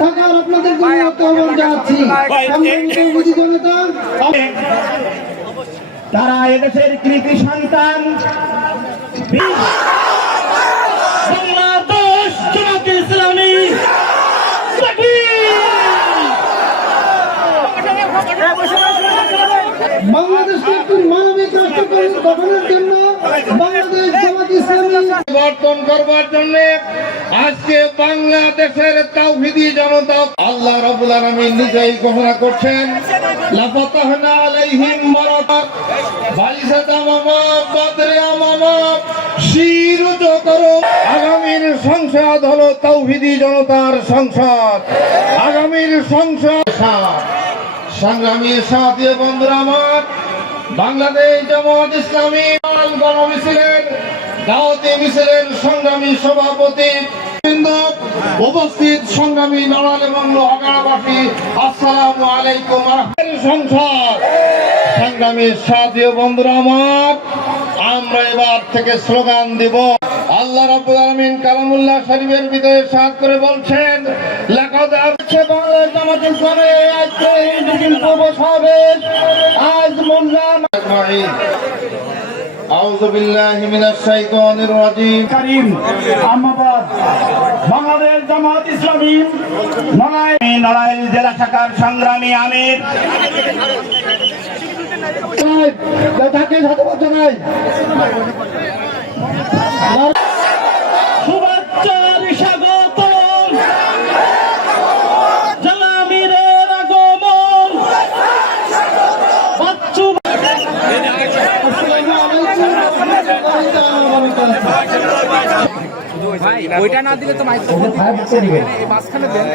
থাকার আপনাদের জন্য আহ্বান জানাচ্ছি। জনতা তারা এদেশের কৃতি সন্তান বাংলাদেশ জামাত ইসলামী বাংলাদেশকে একটি মানবিক রাষ্ট্র গঠনের জন্য বাংলাদেশ জামাত ইসলামী পরিবর্তন করবার জন্য আজকে বাংলাদেশের তাওহীদি জনতা আল্লাহ রাব্বুল আলামিন নিজেই ঘোষণা করছেন লাফাতাহনা আলাইহিম বারাকাত বাইসাতামামা বাদরে আমামা শিরুত করো। আগামীর সংসদ হলো তাওহীদি জনতার সংসদ। আগামীর সংসদ সংগ্রামী সাথী বন্ধুরা আমার, বাংলাদেশ জামাত ইসলামী গণমিছিলের দাওয়াতি মিছিলের সংগ্রামী সভাপতি উপস্থিত সংগ্রামী নড়াল এবং লোহাগাড়াবাসী, আসসালামু আলাইকুম। সংসদ সংগ্রামী সাথী বন্ধুরা আমার, আমরা এবার থেকে স্লোগান দিব। আল্লাহ রাব্বুল আলামিন কালামুল্লাহ শরীফের ভিতরে সাত করে বলছেন লাকাদ আরছে বাংলাদেশ জামাত ইসলামী আজকে এই দিন পূর্ব সমাবেশ আজ মোল্লা আজমাইন। আউযু বিল্লাহি মিনাশ শাইতানির রাজীম। কারীম আহমদ বাংলাদেশ জামাত ইসলামী নড়াইল জেলা শাখার সংগ্রামী আমির তাকে ধন্যবাদ জানাই। শুভেচ্ছার স্বাগত জালামিরের আগমন বাচ্চু ভাই ওইটা না দিলে তো মাইক্রোফোন মাঝখানে দেন।